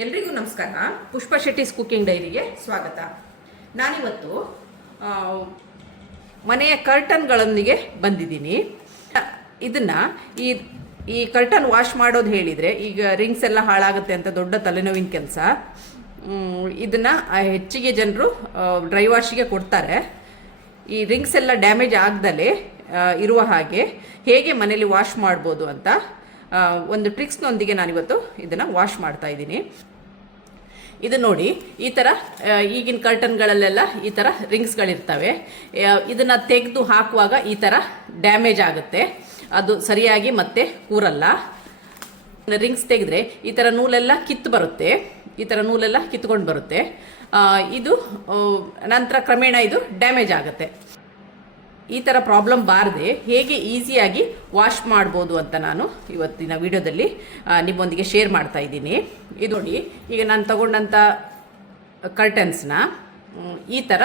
ಎಲ್ರಿಗೂ ನಮಸ್ಕಾರ. ಪುಷ್ಪಾ ಶೆಟ್ಟಿಸ್ ಕುಕಿಂಗ್ ಡೈರಿಗೆ ಸ್ವಾಗತ. ನಾನಿವತ್ತು ಮನೆಯ ಕರ್ಟನ್ಗಳೊಂದಿಗೆ ಬಂದಿದ್ದೀನಿ. ಇದನ್ನು ಈ ಕರ್ಟನ್ ವಾಶ್ ಮಾಡೋದು ಹೇಳಿದರೆ, ಈಗ ರಿಂಗ್ಸ್ ಎಲ್ಲ ಹಾಳಾಗುತ್ತೆ ಅಂತ ದೊಡ್ಡ ತಲೆನೋವಿನ ಕೆಲಸ. ಇದನ್ನು ಹೆಚ್ಚಿಗೆ ಜನರು ಡ್ರೈ ವಾಶಿಗೆ ಕೊಡ್ತಾರೆ. ಈ ರಿಂಗ್ಸ್ ಎಲ್ಲ ಡ್ಯಾಮೇಜ್ ಆಗದಲೇ ಇರುವ ಹಾಗೆ ಹೇಗೆ ಮನೇಲಿ ವಾಶ್ ಮಾಡ್ಬೋದು ಅಂತ ಒಂದು ಟ್ರಿಕ್ಸ್ನೊಂದಿಗೆ ನಾನಿವತ್ತು ಇದನ್ನು ವಾಶ್ ಮಾಡ್ತಾ ಇದ್ದೀನಿ. ಇದು ನೋಡಿ, ಈ ಥರ ಈಗಿನ ಕರ್ಟನ್ಗಳಲ್ಲೆಲ್ಲ ಈ ಥರ ರಿಂಗ್ಸ್ಗಳಿರ್ತವೆ. ಇದನ್ನು ತೆಗೆದು ಹಾಕುವಾಗ ಈ ಥರ ಡ್ಯಾಮೇಜ್ ಆಗುತ್ತೆ, ಅದು ಸರಿಯಾಗಿ ಮತ್ತೆ ಕೂರಲ್ಲ. ರಿಂಗ್ಸ್ ತೆಗೆದ್ರೆ ಈ ಥರ ನೂಲೆಲ್ಲ ಕಿತ್ತು ಬರುತ್ತೆ, ಈ ಥರ ನೂಲೆಲ್ಲ ಕಿತ್ಕೊಂಡು ಬರುತ್ತೆ. ಇದು ನಂತರ ಕ್ರಮೇಣ ಇದು ಡ್ಯಾಮೇಜ್ ಆಗುತ್ತೆ. ಈ ಥರ ಪ್ರಾಬ್ಲಮ್ ಬಾರದೆ ಹೇಗೆ ಈಸಿಯಾಗಿ ವಾಶ್ ಮಾಡ್ಬೋದು ಅಂತ ನಾನು ಇವತ್ತಿನ ವಿಡಿಯೋದಲ್ಲಿ ನಿಮ್ಮೊಂದಿಗೆ ಶೇರ್ ಮಾಡ್ತಾ ಇದ್ದೀನಿ. ಇದು ನೋಡಿ, ಈಗ ನಾನು ತಗೊಂಡಂಥ ಕರ್ಟನ್ಸ್ನ ಈ ಥರ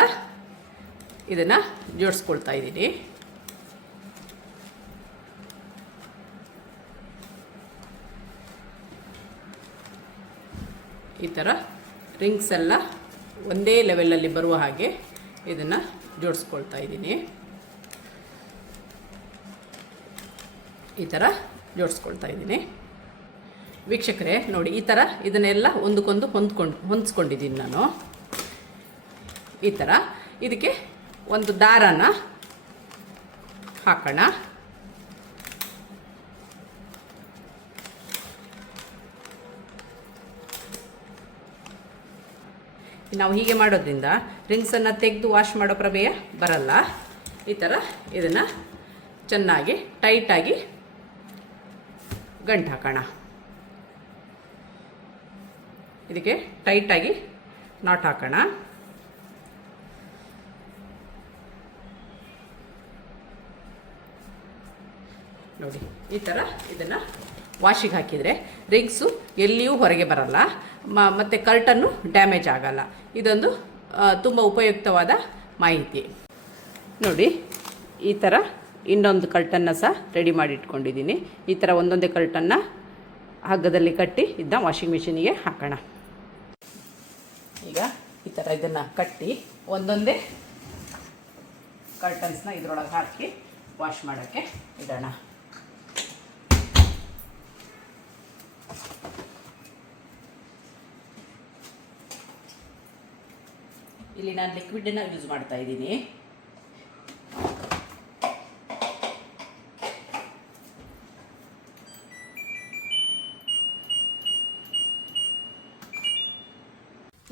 ಇದನ್ನು ಜೋಡಿಸ್ಕೊಳ್ತಾ ಇದ್ದೀನಿ. ಈ ಥರ ರಿಂಗ್ಸ್ ಎಲ್ಲ ಒಂದೇ ಲೆವೆಲಲ್ಲಿ ಬರುವ ಹಾಗೆ ಇದನ್ನು ಜೋಡಿಸ್ಕೊಳ್ತಾ ಇದ್ದೀನಿ. ಈ ಥರ ಜೋಡಿಸ್ಕೊಳ್ತಾ ಇದ್ದೀನಿ. ವೀಕ್ಷಕರೇ ನೋಡಿ, ಈ ಥರ ಇದನ್ನೆಲ್ಲ ಒಂದಕ್ಕೊಂದು ಹೊಂದಿಸ್ಕೊಂಡಿದ್ದೀನಿ ನಾನು. ಈ ಥರ ಇದಕ್ಕೆ ಒಂದು ದಾರನ ಹಾಕೋಣ. ನಾವು ಹೀಗೆ ಮಾಡೋದ್ರಿಂದ ರಿಂಗ್ಸನ್ನು ತೆಗೆದು ವಾಶ್ ಮಾಡೋ ಪ್ರಮೇಯ ಬರಲ್ಲ. ಈ ಥರ ಇದನ್ನು ಚೆನ್ನಾಗಿ ಟೈಟಾಗಿ ಗಂಟು ಹಾಕೋಣ. ಇದಕ್ಕೆ ಟೈಟಾಗಿ ನಾಟ್ ಹಾಕೋಣ. ನೋಡಿ, ಈ ಥರ ಇದನ್ನು ವಾಶಿಗೆ ಹಾಕಿದರೆ ರಿಂಗ್ಸು ಎಲ್ಲಿಯೂ ಹೊರಗೆ ಬರಲ್ಲ, ಮತ್ತು ಕರ್ಟನ್ನು ಡ್ಯಾಮೇಜ್ ಆಗಲ್ಲ. ಇದೊಂದು ತುಂಬ ಉಪಯುಕ್ತವಾದ ಮಾಹಿತಿ. ನೋಡಿ, ಈ ಥರ ಇನ್ನೊಂದು ಕರ್ಟನ್ನ ಸಹ ರೆಡಿ ಮಾಡಿ ಇಟ್ಕೊಂಡಿದ್ದೀನಿ. ಈ ಥರ ಒಂದೊಂದೇ ಕರ್ಟನ್ನ ಹಗ್ಗದಲ್ಲಿ ಕಟ್ಟಿ ಇದನ್ನ ವಾಷಿಂಗ್ ಮಿಷಿನಿಗೆ ಹಾಕೋಣ. ಈಗ ಈ ಥರ ಇದನ್ನು ಕಟ್ಟಿ ಒಂದೊಂದೇ ಕರ್ಟನ್ಸ್ನ ಇದರೊಳಗೆ ಹಾಕಿ ವಾಶ್ ಮಾಡೋಕ್ಕೆ ಇಡೋಣ. ಇಲ್ಲಿ ನಾನು ಲಿಕ್ವಿಡನ್ನು ಯೂಸ್ ಮಾಡ್ತಾ ಇದ್ದೀನಿ.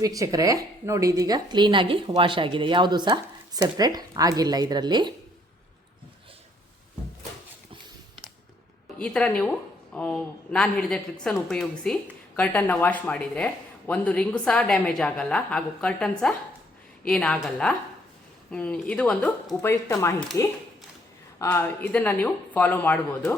ವೀಕ್ಷಕರೇ ನೋಡಿ, ಇದೀಗ ಕ್ಲೀನಾಗಿ ವಾಶ್ ಆಗಿದೆ, ಯಾವುದೂ ಸಹ ಸಪ್ರೇಟ್ ಆಗಿಲ್ಲ ಇದರಲ್ಲಿ. ಈ ಥರ ನೀವು ನಾನು ಹೇಳಿದ ಟ್ರಿಕ್ಸನ್ನು ಉಪಯೋಗಿಸಿ ಕರ್ಟನ್ನ ವಾಶ್ ಮಾಡಿದರೆ ಒಂದು ರಿಂಗು ಸಹ ಡ್ಯಾಮೇಜ್ ಆಗಲ್ಲ, ಹಾಗೂ ಕರ್ಟನ್ ಸಹ ಏನಾಗಲ್ಲ. ಇದು ಒಂದು ಉಪಯುಕ್ತ ಮಾಹಿತಿ. ಇದನ್ನು ನೀವು ಫಾಲೋ ಮಾಡ್ಬೋದು.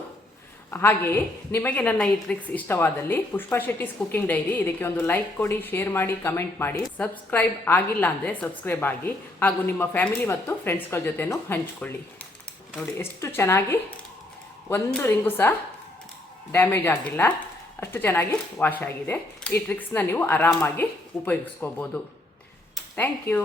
ಹಾಗೆಯೇ ನಿಮಗೆ ನನ್ನ ಈ ಟ್ರಿಕ್ಸ್ ಇಷ್ಟವಾದಲ್ಲಿ ಪುಷ್ಪಾ ಶೆಟ್ಟಿಸ್ ಕುಕಿಂಗ್ ಡೈರಿ ಇದಕ್ಕೆ ಒಂದು ಲೈಕ್ ಕೊಡಿ, ಶೇರ್ ಮಾಡಿ, ಕಮೆಂಟ್ ಮಾಡಿ. ಸಬ್ಸ್ಕ್ರೈಬ್ ಆಗಿಲ್ಲ ಅಂದರೆ ಸಬ್ಸ್ಕ್ರೈಬ್ ಆಗಿ, ಹಾಗೂ ನಿಮ್ಮ ಫ್ಯಾಮಿಲಿ ಮತ್ತು ಫ್ರೆಂಡ್ಸ್ಗಳ ಜೊತೆನೂ ಹಂಚಿಕೊಳ್ಳಿ. ನೋಡಿ, ಎಷ್ಟು ಚೆನ್ನಾಗಿ ಒಂದು ರಿಂಗು ಸಹ ಡ್ಯಾಮೇಜ್ ಆಗಿಲ್ಲ, ಅಷ್ಟು ಚೆನ್ನಾಗಿ ವಾಶ್ ಆಗಿದೆ. ಈ ಟ್ರಿಕ್ಸ್ನ ನೀವು ಆರಾಮಾಗಿ ಉಪಯೋಗಿಸ್ಕೋಬೋದು. Thank you.